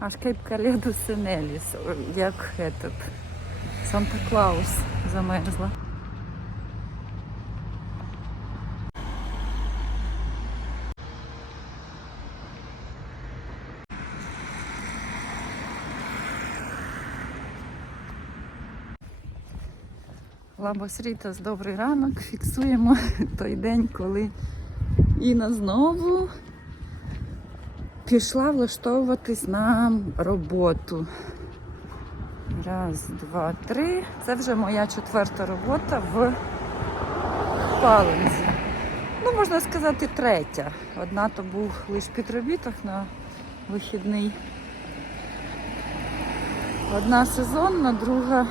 Аж Кейп Каледу Сенеліс, як этот, Санта-Клаус замерзла. Лабос Рітас, добрий ранок. Фіксуємо той день, коли Іна знову пішла влаштовуватись на роботу. Раз, два, три. Це вже моя четверта робота в Палензі. Ну, можна сказати, третя. Одна то був лише підробіток на вихідний. Одна сезонна, друга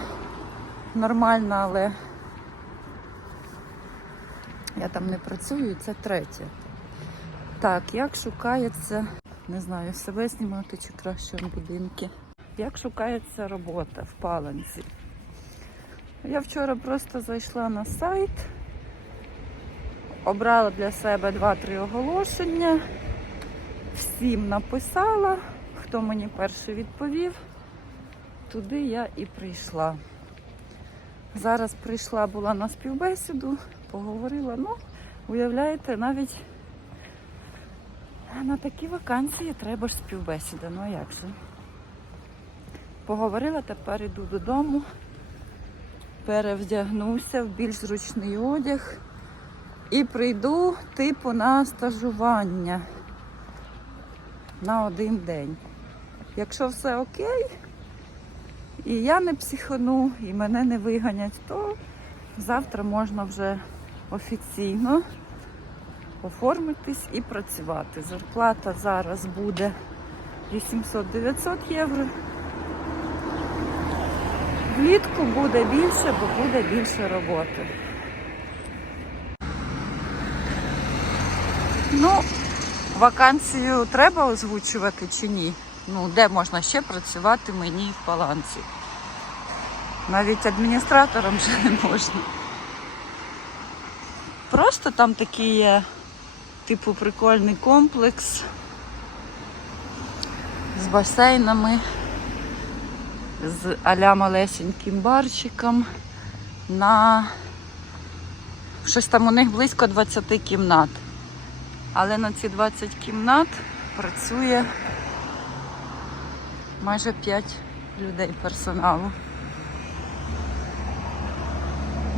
нормальна, але я там не працюю, це третя. Так, як шукається, не знаю, себе знімати чи краще в будинки. Як шукається робота в Паланці? Я вчора просто зайшла на сайт, обрала для себе 2-3 оголошення, всім написала, хто мені перший відповів, туди я і прийшла. Зараз прийшла була на співбесіду, поговорила. Ну, уявляєте, навіть на такі вакансії треба ж співбесіда. Ну а як же? Поговорила, тепер йду додому, перевдягнуся в більш зручний одяг і прийду типу на стажування на один день. Якщо все окей, і я не психану, і мене не виганять, то завтра можна вже офіційно оформитись і працювати. Зарплата зараз буде 800-900 євро. Влітку буде більше, бо буде більше роботи. Ну, вакансію треба озвучувати чи ні? Ну, де можна ще працювати мені в балансі? Навіть адміністратором вже не можна. Просто там такий є, типу, прикольний комплекс з басейнами, з аля малесеньким барчиком на щось там у них близько 20 кімнат. Але на ці 20 кімнат працює майже 5 людей персоналу.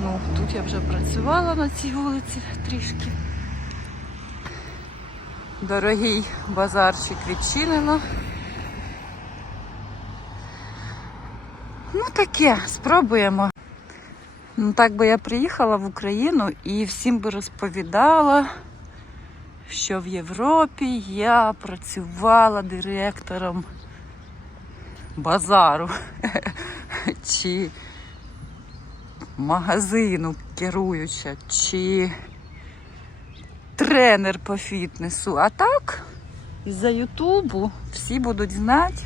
Ну, тут я вже працювала на цій вулиці трішки. Дорогий базарчик відчинено. Ну таке, спробуємо. Ну так би я приїхала в Україну і всім би розповідала, що в Європі я працювала директором базару чи магазину керуюча, чи тренер по фітнесу. А так, з-за Ютубу всі будуть знати,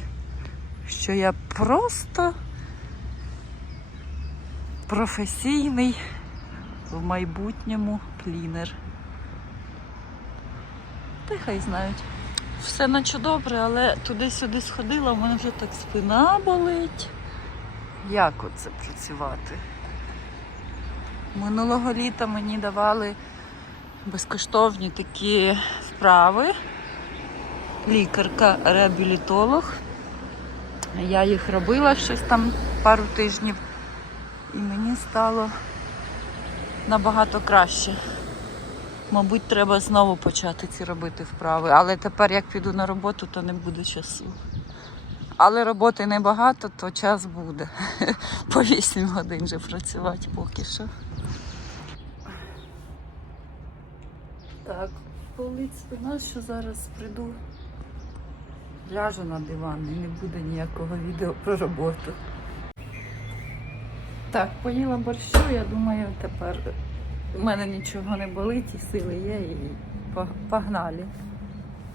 що я просто професійний в майбутньому клінер. Та хай знають. Все наче добре, але туди-сюди сходила, в мене вже так спина болить. Як оце працювати? Минулого літа мені давали безкоштовні такі вправи. Лікарка-реабілітолог. Я їх робила щось там пару тижнів, і мені стало набагато краще. Мабуть, треба знову почати ці робити вправи. Але тепер, як піду на роботу, то не буде часу. Але роботи небагато, то час буде. По 8 годин вже працювати поки що. Так, болить спина, що зараз прийду, ляжу на диван і не буде ніякого відео про роботу. Так, поїла борщу, я думаю, тепер у мене нічого не болить і сили є, і погнали.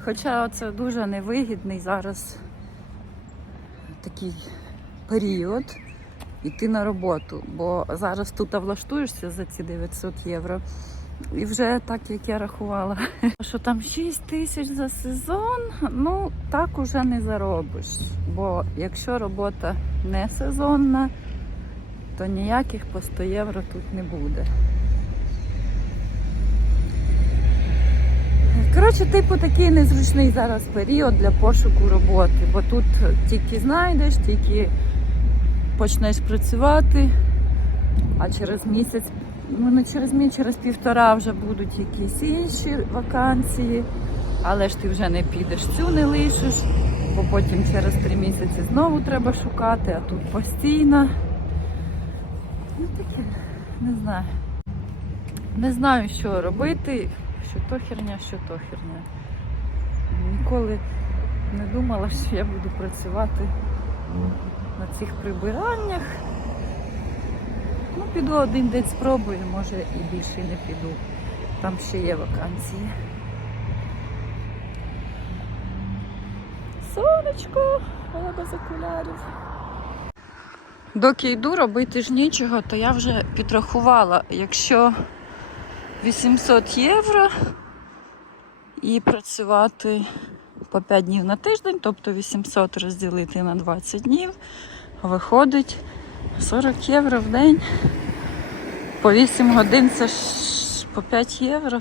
Хоча це дуже невигідний зараз такий період йти на роботу, бо зараз тут влаштуєшся за ці 900 євро І вже так, як я рахувала, що там 6 тисяч за сезон, ну так уже не заробиш. Бо якщо робота не сезонна, то ніяких по 100 євро тут не буде. Коротше, типу такий незручний зараз період для пошуку роботи, бо тут тільки знайдеш, тільки почнеш працювати, а через місяць, не через місяць, через півтора вже будуть якісь інші вакансії, але ж ти вже не підеш, цю не лишиш, бо потім через три місяці знову треба шукати, а тут постійно. Ну таке, не знаю. Не знаю, що робити, що то херня, що то херня. Ніколи не думала, що я буду працювати на цих прибираннях. Ну, піду один день спробую, може і більше не піду. Там ще є вакансії. Сонечко, але без окулярів. Доки йду робити ж нічого, то я вже підрахувала, якщо 800 євро і працювати по 5 днів на тиждень, тобто 800 розділити на 20 днів, виходить 40 євро в день. По 8 годин це ж по 5 євро.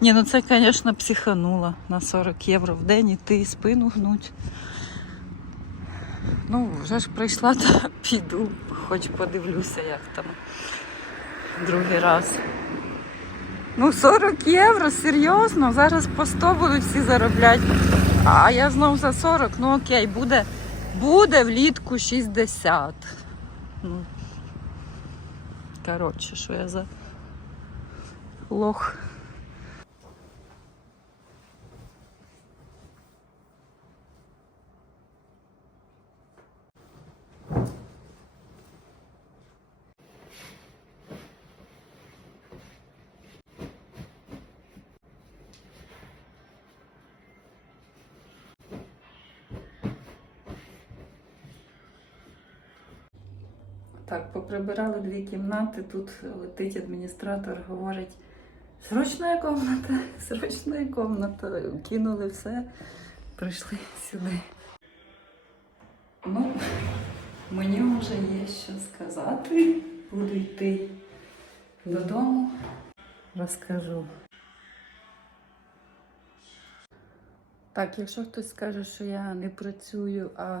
Ні, ну це, звісно, психанула на 40 євро в день і спину гнуть. Ну, вже ж прийшла, то піду, хоч подивлюся, як там другий раз. Ну, 40 євро, серйозно, зараз по 100 будуть всі заробляти. А я знов за 40, ну окей, буде, буде влітку 60. Ну, коротше, що я за лох. Так, поприбирали дві кімнати. Тут летить адміністратор, говорить: срочна комната, срочна комната. Кинули все, прийшли сюди. Ну, мені вже є що сказати. Буду йти додому, розкажу. Так, якщо хтось скаже, що я не працюю, а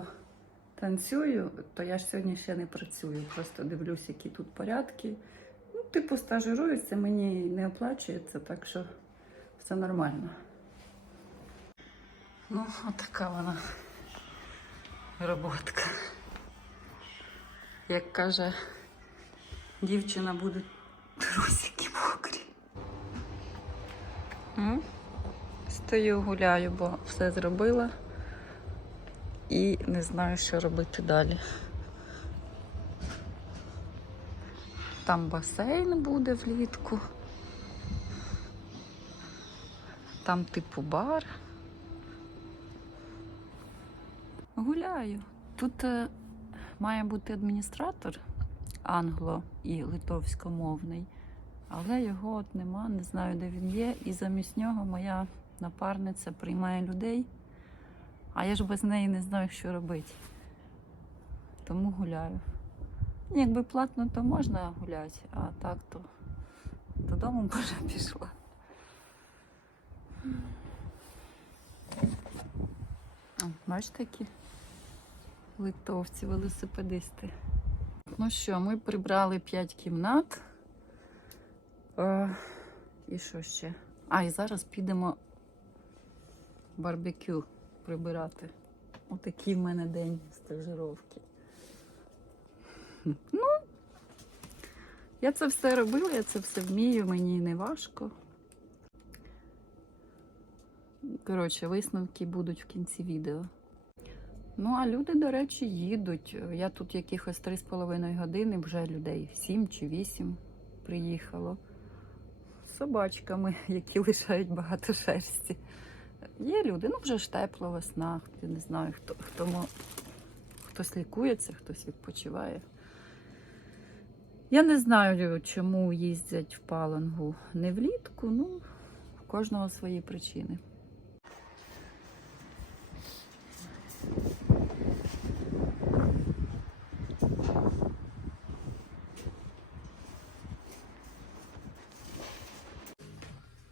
танцюю, то я ж сьогодні ще не працюю. Просто дивлюсь, які тут порядки. Ну, типу, стажируюся, мені не оплачується, так що все нормально. Ну, отака вона роботка. Як каже дівчина, будуть трусики мокрі. М? Стою, гуляю, бо все зробила і не знаю, що робити далі. Там басейн буде влітку. Там типу бар. Гуляю. Тут е, має бути адміністратор англо і литовськомовний, але його от нема, не знаю, де він є. І замість нього моя напарниця приймає людей. А я ж без неї не знаю, що робити. Тому гуляю. Якби платно, то можна гуляти, а так то додому вже пішла. Бачите, які литовці, велосипедисти. Ну що, ми прибрали 5 кімнат. Е, і що ще? А, і зараз підемо барбекю прибирати. Отакий в мене день стажировки. Ну, я це все робила, я це все вмію, мені не важко. Коротше, висновки будуть в кінці відео. Ну, а люди, до речі, їдуть. Я тут якихось 3,5 години, вже людей 7 чи 8 приїхало. З собачками, які лишають багато шерсті. Є люди, ну вже ж тепла весна, я не знаю, хто, хто хтось лікується, хтось відпочиває. Я не знаю, чому їздять в палангу не влітку, ну, у кожного свої причини.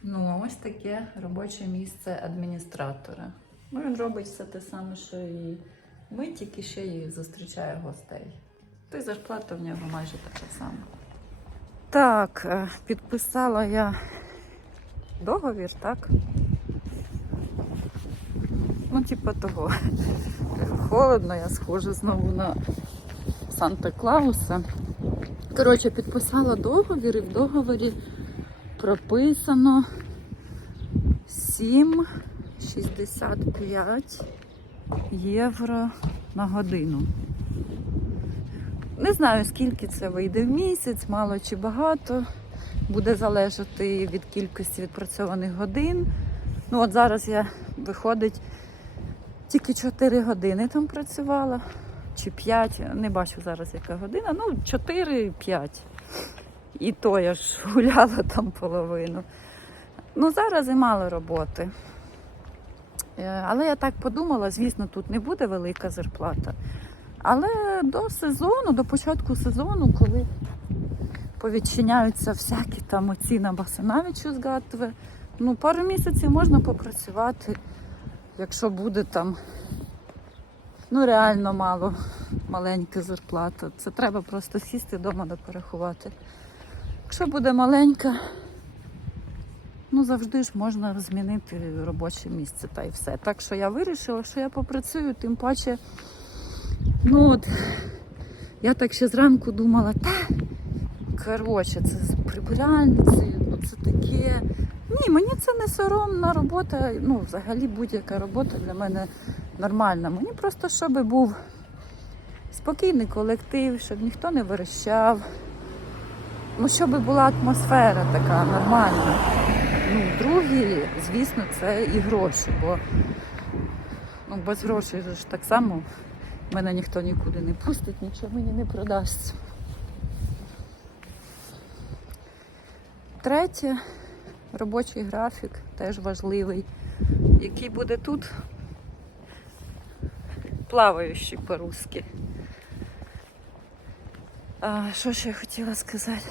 Ну, а ось таке робоче місце адміністратора. Ну, він робить все те саме, що і ми, тільки ще й зустрічає гостей. Та й зарплата в нього майже така сама. Так, е, підписала я договір, так? Ну, типу того. Холодно, я схожа знову на Санта-Клауса. Коротше, підписала договір і в договорі прописано 7,65 євро на годину. Не знаю, скільки це вийде в місяць, мало чи багато. Буде залежати від кількості відпрацьованих годин. Ну, от зараз я виходить тільки 4 години там працювала, чи 5, не бачу зараз яка година, ну 4-5. І то я ж гуляла там половину. Ну, зараз і мало роботи. Е, Але я так подумала, звісно, тут не буде велика зарплата. Але до сезону, до початку сезону, коли повідчиняються всякі там оці на Басинавичу з Гатве, ну, пару місяців можна попрацювати, якщо буде там ну, реально мало, маленька зарплата. Це треба просто сісти вдома да порахувати. Якщо буде маленька, ну завжди ж можна змінити робоче місце та й все. Так що я вирішила, що я попрацюю, тим паче, ну от я так ще зранку думала, та коротше, це з прибиральниці, ну це таке. Ні, мені це не соромна робота. Ну, взагалі будь-яка робота для мене нормальна. Мені просто щоб був спокійний колектив, щоб ніхто не верещав. Ну, щоб була атмосфера така нормальна. Другі, звісно, це і гроші, бо ну, без грошей ж так само мене ніхто нікуди не пустить, нічого мені не продасть. Третє, робочий графік теж важливий. Який буде тут? Плаваючий по-русски. Що ще я хотіла сказати?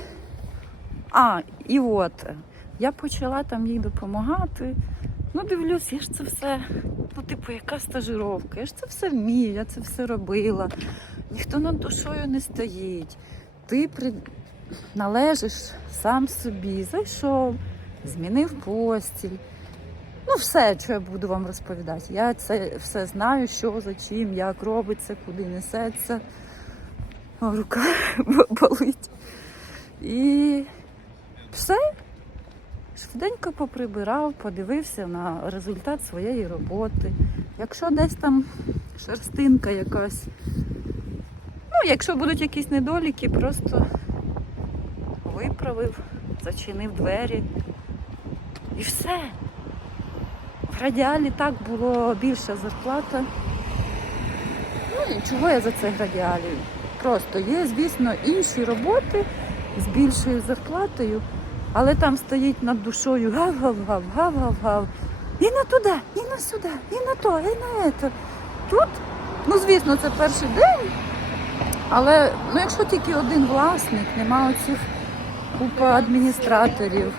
А, і от, я почала там їй допомагати. Ну, дивлюсь, я ж це все, ну, типу, яка стажировка, я ж це все вмію, я це все робила. Ніхто над душою не стоїть. Ти при... належиш сам собі, зайшов, змінив постіль. Ну, все, що я буду вам розповідати. Я це все знаю, що за чим, як робиться, куди несеться. Рука болить. І все. Швиденько поприбирав, подивився на результат своєї роботи. Якщо десь там шерстинка якась, ну, якщо будуть якісь недоліки, просто виправив, зачинив двері і все. В радіалі так було більша зарплата. Ну чого я за це радіалі? Просто є, звісно, інші роботи з більшою зарплатою, але там стоїть над душою гав-гав-гав, гав-гав-гав. І на туди, і на сюди, і на то, і на це. Тут, ну звісно, це перший день, але ну, якщо тільки один власник, нема оцих купа адміністраторів,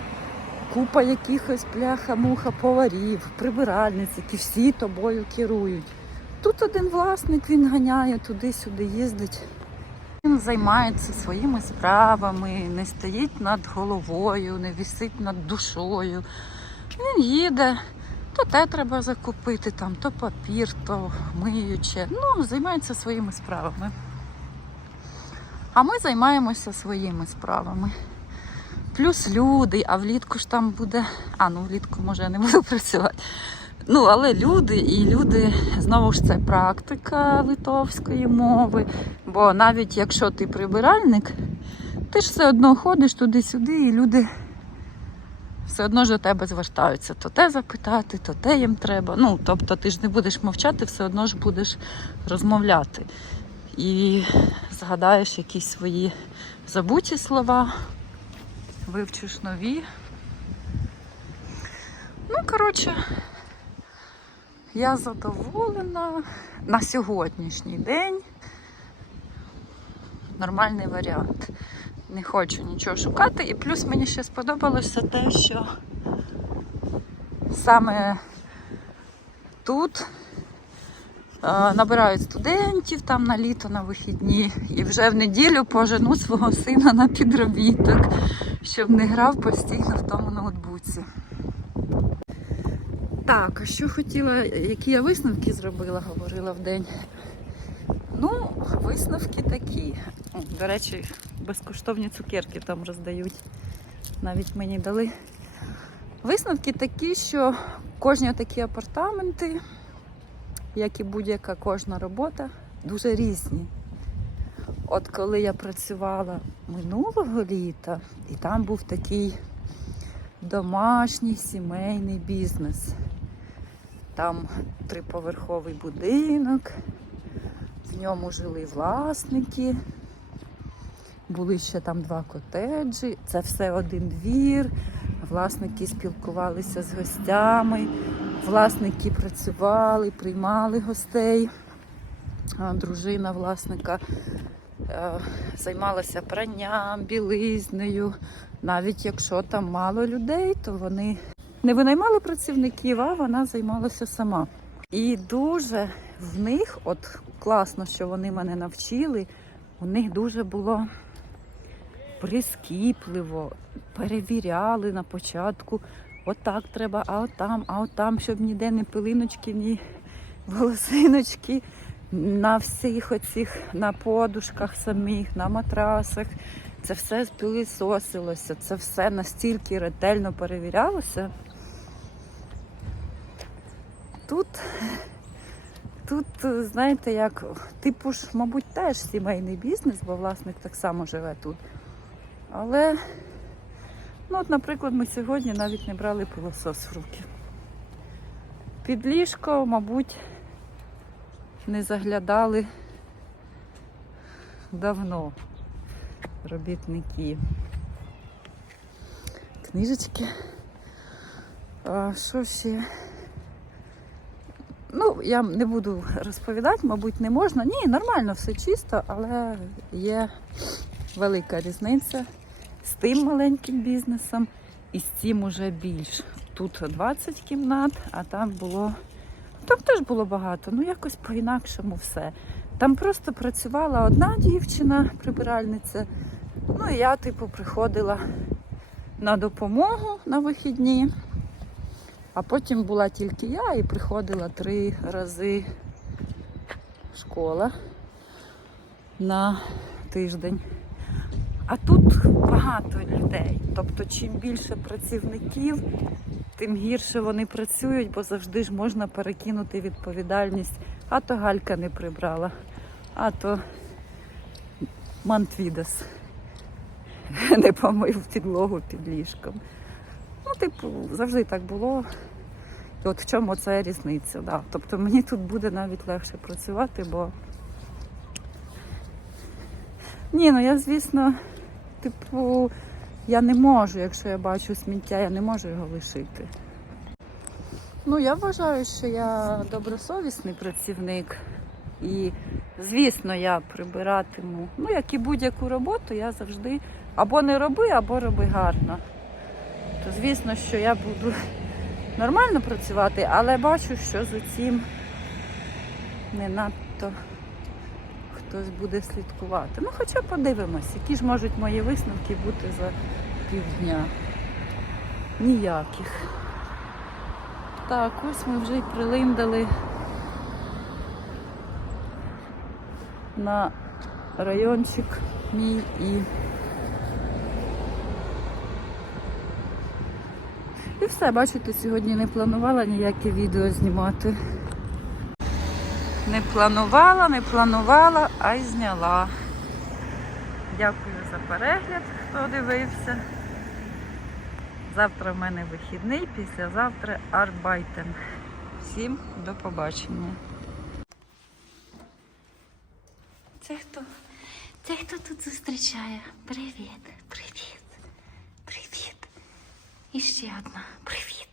купа якихось пляха-муха поварів, прибиральниць, які всі тобою керують. Тут один власник, він ганяє туди-сюди, їздить. Він займається своїми справами, не стоїть над головою, не висить над душою. Він їде, то те треба закупити, там, то папір, то миюче. Ну, займається своїми справами. А ми займаємося своїми справами. Плюс люди, а влітку ж там буде. А, ну влітку може я не буду працювати. Ну, але люди і люди, знову ж це практика литовської мови. Бо навіть якщо ти прибиральник, ти ж все одно ходиш туди-сюди, і люди все одно ж до тебе звертаються. То те запитати, то те їм треба. Ну, тобто ти ж не будеш мовчати, все одно ж будеш розмовляти. і згадаєш якісь свої забуті слова, вивчиш нові. Ну, коротше, я задоволена на сьогоднішній день. Нормальний варіант. Не хочу нічого шукати. І плюс мені ще сподобалося те, що саме тут е, набирають студентів там на літо, на вихідні, і вже в неділю пожену свого сина на підробіток, щоб не грав постійно в тому ноутбуці. Так, а що хотіла, які я висновки зробила, говорила в день. Ну, висновки такі. До речі, безкоштовні цукерки там роздають. Навіть мені дали. Висновки такі, що кожні такі апартаменти, як і будь-яка кожна робота, дуже різні. От коли я працювала минулого літа, і там був такий домашній сімейний бізнес. Там триповерховий будинок, в ньому жили власники, були ще там два котеджі, це все один двір. Власники спілкувалися з гостями, власники працювали, приймали гостей. Дружина власника е, займалася пранням, білизнею. Навіть якщо там мало людей, то вони не винаймали працівників, а вона займалася сама. І дуже в них, от класно, що вони мене навчили, у них дуже було прискіпливо, перевіряли на початку. Отак треба, а отам, а отам, щоб ніде не пилиночки, ні волосиночки. На всіх оцих, на подушках самих, на матрасах. Це все спілисосилося, це все настільки ретельно перевірялося. Тут, тут, знаєте, як, типу ж, мабуть, теж сімейний бізнес, бо власник так само живе тут. Але, ну от, наприклад, ми сьогодні навіть не брали пилосос в руки. Під ліжко, мабуть, не заглядали давно робітники. Книжечки. А, що ще? Ну, я не буду розповідати, мабуть, не можна. Ні, нормально, все чисто, але є велика різниця з тим маленьким бізнесом і з цим уже більш. Тут 20 кімнат, а там було. Там теж було багато, ну якось по-інакшому все. Там просто працювала одна дівчина, прибиральниця. Ну і я, типу, приходила на допомогу на вихідні. А потім була тільки я і приходила три рази школа на тиждень. А тут багато людей. Тобто, чим більше працівників, тим гірше вони працюють, бо завжди ж можна перекинути відповідальність. А то Галька не прибрала, а то Мантвідас не помив підлогу під ліжком. Ну, типу, завжди так було. І от в чому це різниця. Да. Тобто мені тут буде навіть легше працювати, бо. Ні, ну я, звісно, типу, я не можу, якщо я бачу сміття, я не можу його лишити. Ну, я вважаю, що я добросовісний працівник. І, звісно, я прибиратиму. Ну, як і будь-яку роботу, я завжди або не роби, або роби гарно. То звісно, що я буду нормально працювати, але бачу, що з усім не надто хтось буде слідкувати. Ну, хоча подивимось, які ж можуть мої висновки бути за півдня. Ніяких. Так, ось ми вже й прилиндали на райончик мій і. І все, бачите, сьогодні не планувала ніяке відео знімати. Не планувала, не планувала, а й зняла. Дякую за перегляд, хто дивився. Завтра в мене вихідний, післязавтра арбайтен. Всім до побачення. Це хто? Це хто тут зустрічає? Привіт. І ще одна. Привіт.